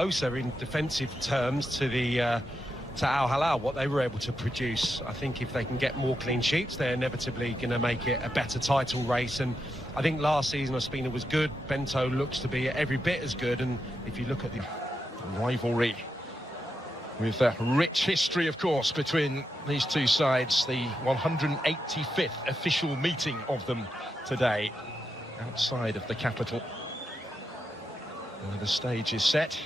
closer in defensive terms to the to Al Hilal, what they were able to produce. I think if they can get more clean sheets, they're inevitably going to make it a better title race. And I think last season Ospina was good. Bento looks to be every bit as good. And if you look at the rivalry, with a rich history, of course, between these two sides, the 185th official meeting of them today, outside of the capital, where the stage is set.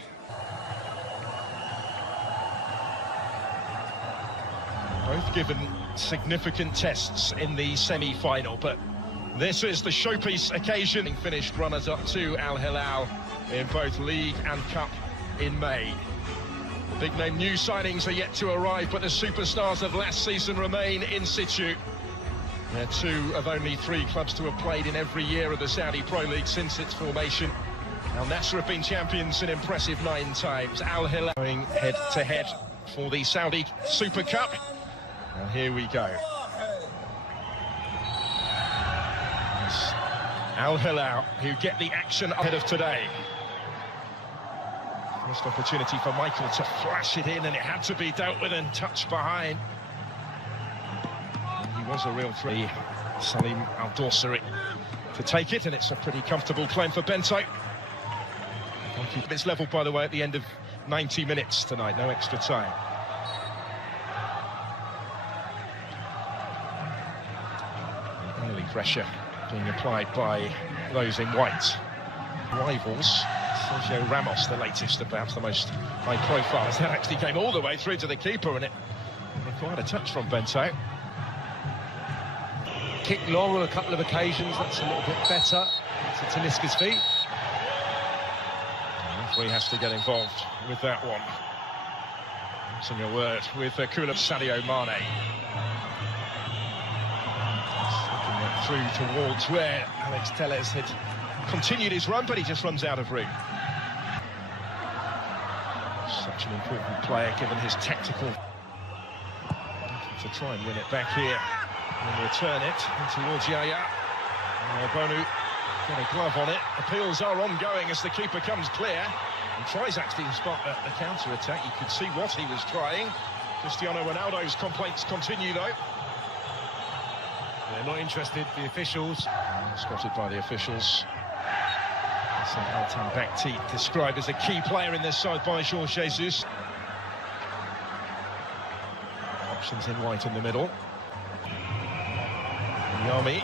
Both given significant tests in the semi-final, but this is the showpiece occasion. Finished runners-up to Al Hilal in both League and Cup in May. The big-name new signings are yet to arrive, but the superstars of last season remain in situ. They're two of only 3 clubs to have played in every year of the Saudi Pro League since its formation. Al Nassr have been champions an impressive 9 times. Al Hilal going head-to-head for the Saudi Super Cup. And here we go. It's Al Hilal who get the action ahead of today. First opportunity for Michael to flash it in, and it had to be dealt with and touched behind. And he was a real threat. Salim Al-Dawsari to take it, and it's a pretty comfortable claim for Bento. It's levelled, by the way, at the end of 90 minutes tonight, no extra time. Early pressure being applied by those in white. Rivals, Sergio Ramos, the latest and perhaps the most high profile, as that actually came all the way through to the keeper, and it required a touch from Bento. Kick long on a couple of occasions, that's a little bit better. To Talisca's feet. The referee has to get involved with that one. Using a word with Kulab Sadio Mane. Through towards where Alex Telles had continued his run, but he just runs out of room. Such an important player, given his tactical. To try and win it back here and return it towards Yaya. Bonu got a glove on it. Appeals are ongoing as the keeper comes clear and tries actually to spot the counter-attack. You could see what he was trying. Cristiano Ronaldo's complaints continue though. They're not interested, the officials. Spotted by the officials. Altan Bakhti described as a key player in this side by Jorge Jesus. Options in white in the middle. Yami,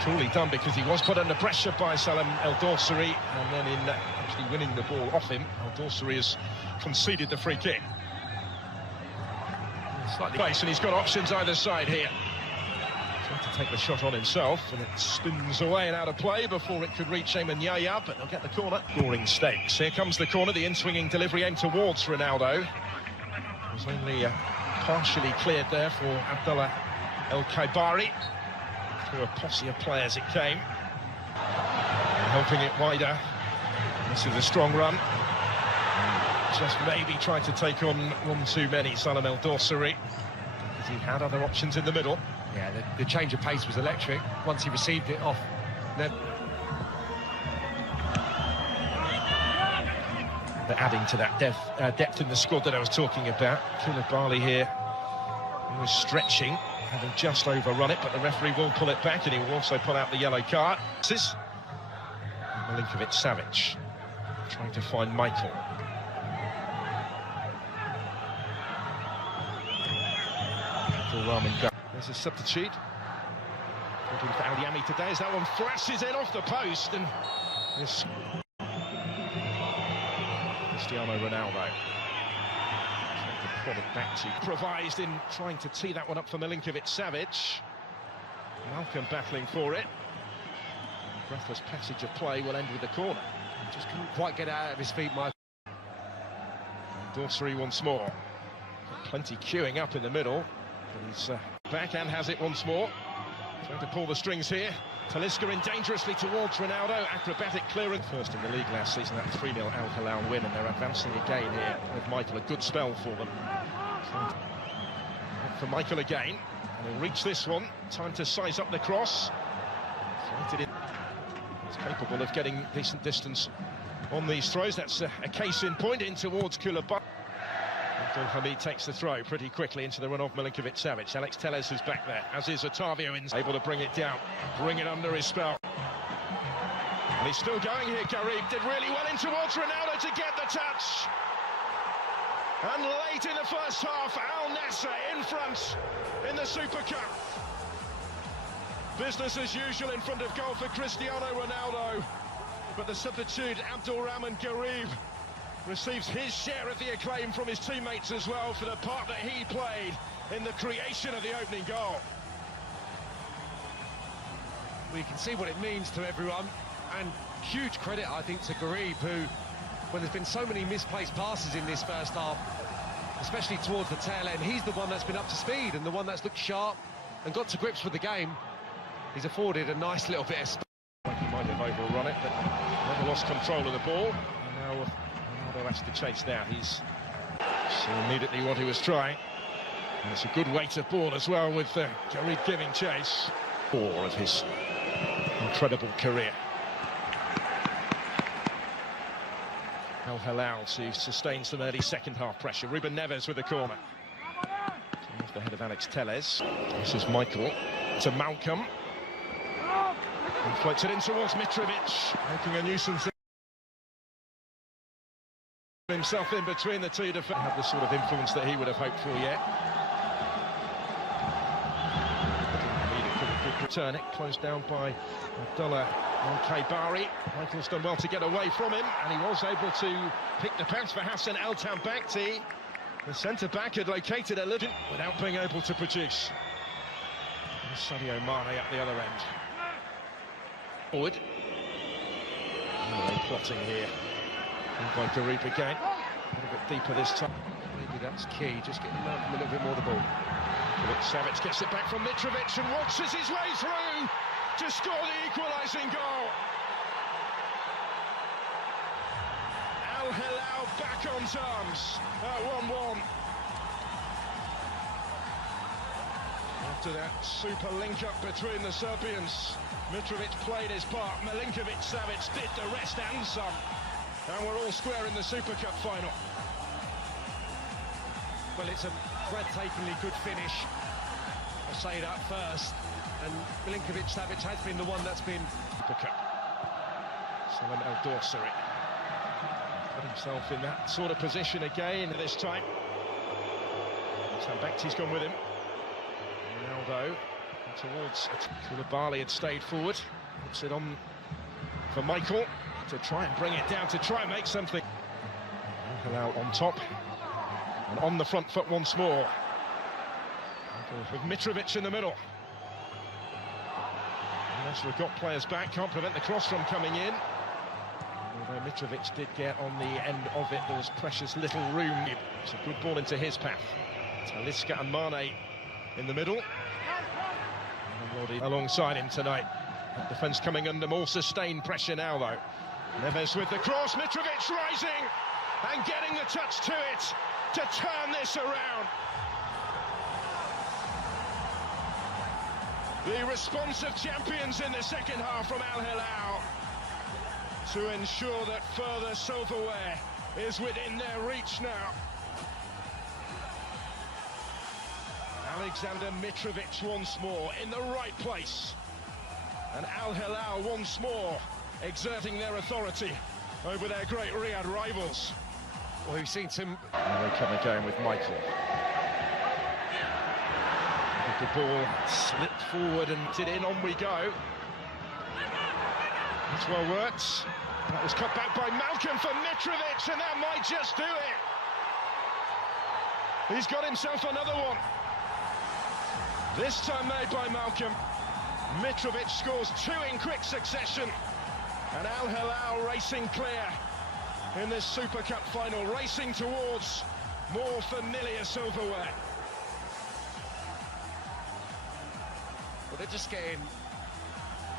coolly done because he was put under pressure by Salim Al-Dawsari, and then in actually winning the ball off him, Al-Dawsari has conceded the free kick. Slightly base, and he's got options either side here. Trying to take the shot on himself, and it spins away and out of play before it could reach Ayman Yaya, but they'll get the corner. Scoring stakes. Here comes the corner, the in-swinging delivery aimed towards Ronaldo. It was only partially cleared there for Adalah El-Khaibari. Through a posse of players it came. And helping it wider. This is a strong run. Just maybe tried to take on one too many, Salim Al-Dawsari, because he had other options in the middle. Yeah, the change of pace was electric once he received it off. They're adding to that depth in the squad that I was talking about. Koulibaly here, he was stretching, having just overrun it, but the referee will pull it back, and he will also pull out the yellow card. Milinkovic-Savic trying to find Michael. There's a substitute. Looking for Al-Yami today as that one flashes in off the post, and this Cristiano Ronaldo trying to prod it back to improvised in trying to tee that one up for Milinkovic-Savic. Malcolm battling for it. Breathless passage of play will end with the corner. He just couldn't quite get out of his feet, Michael. Dawsari once more. Got plenty queuing up in the middle. But he's back and has it once more. Trying to pull the strings here. Talisca in dangerously towards Ronaldo. Acrobatic clearance. First in the league last season, that 3-0 Al Hilal win, and they're advancing again here with Michael. A good spell for them. For Michael again. And he'll reach this one. Time to size up the cross. Flighted in. He's capable of getting decent distance on these throws. That's a case in point in towards Kulaba. Hamid takes the throw pretty quickly into the run of Milinkovic-Savic. Alex Telles is back there, as is Otavio, able to bring it down, bring it under his spell. And he's still going here. Garib did really well in towards Ronaldo to get the touch. And late in the first half, Al Nassr in front in the Super Cup. Business as usual in front of goal for Cristiano Ronaldo. But the substitute, Abdulrahman Garib, receives his share of the acclaim from his teammates as well for the part that he played in the creation of the opening goal. Well, you can see what it means to everyone, and huge credit, I think, to Garib, who, when there's been so many misplaced passes in this first half, especially towards the tail end, he's the one that's been up to speed and the one that's looked sharp and got to grips with the game. He's afforded a nice little bit of space. He might have overrun it, but never lost control of the ball. And now Ronaldo has to chase now. He's saw immediately what he was trying. And it's a good weight of ball as well, with Garib giving chase. 4 of his incredible career. Al Hilal to sustain some early second half pressure. Ruben Neves with the corner. Off the head of Alex Telles. This is Michael to Malcolm. He floats it in towards Mitrovic, making a nuisance himself in between the two defenders. Have the sort of influence that he would have hoped for yet. Good return, it closed down by Adalah on Kaybari. Michael's done well to get away from him, and he was able to pick the pass for Hassan El Tambakti. The centre-back had located a little without being able to produce. And Sadio Mane up the other end. Forward. Plotting here. By Garib again. A little bit deeper this time. Maybe that's key, just getting a little bit more the ball. Savic gets it back from Mitrovic and waltzes his way through to score the equalising goal. Al Hilal back on terms at 1-1. After that super link-up between the Serbians, Mitrovic played his part, Milinkovic-Savic did the rest and some. And we're all square in the Super Cup final. Well, it's a breathtakingly good finish. I'll say that first. And Milinkovic-Savic has been the one that's been... Super Cup. Salem El Dorsari put himself in that sort of position again this time. Tambakti's gone with him. Ronaldo towards Koulibaly had stayed forward. Puts it on for Michael to try and bring it down, to try and make something. Hilal on top and on the front foot once more. With Mitrovic in the middle. Nassr have got players back, can't prevent the cross from coming in. Although Mitrovic did get on the end of it, there was precious little room. It's a good ball into his path. Talisca and Mane in the middle. Alongside him tonight. Defence coming under more sustained pressure now, though. Neves with the cross, Mitrovic rising and getting the touch to it to turn this around. The responsive champions in the second half from Al Hilal to ensure that further silverware is within their reach now. Alexander Mitrovic once more in the right place, and Al Hilal once more exerting their authority over their great Riyadh rivals. Well, we've seen some... And they come again with Michael. The ball slipped forward and did in, on we go. It's well worked. That was cut back by Malcolm for Mitrovic, and that might just do it. He's got himself another one. This time made by Malcolm. Mitrovic scores 2 in quick succession. And Al Hilal racing clear in this Super Cup final, racing towards more familiar silverware. But they're just getting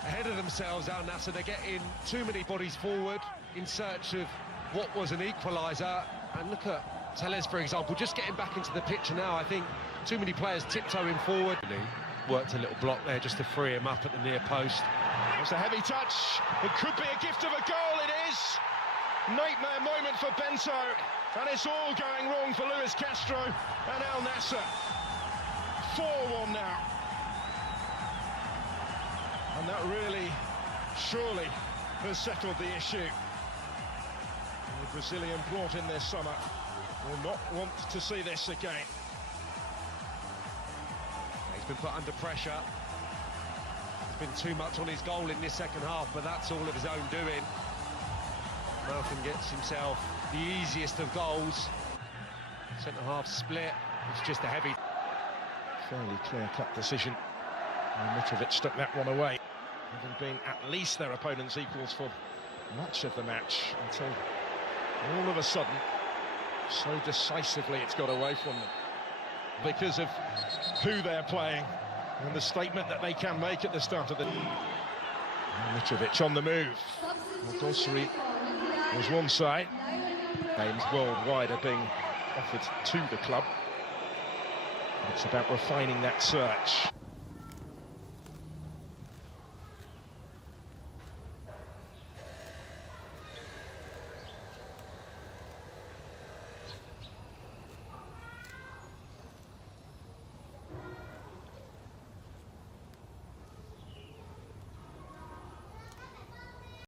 ahead of themselves, Al Nassr. They're getting too many bodies forward in search of what was an equaliser. And look at Telles, for example, just getting back into the picture now. I think too many players tiptoeing forward. Worked a little block there just to free him up at the near post. It's a heavy touch. It could be a gift of a goal, it is. Nightmare moment for Bento, and it's all going wrong for Luis Castro and Al Nassr. 4-1 now. And that really, surely, has settled the issue. The Brazilian brought in this summer will not want to see this again. He's been put under pressure. There's been too much on his goal in this second half, but that's all of his own doing. Malcolm gets himself the easiest of goals. Centre-half split, it's just a heavy... Fairly clear-cut decision. And Mitrovic stuck that one away. Having been at least their opponent's equals for much of the match, until all of a sudden, so decisively it's got away from them. Because of who they're playing and the statement that they can make at the start of the... Mitrovic on the move. Dorsey was one side. Names worldwide are being offered to the club. It's about refining that search.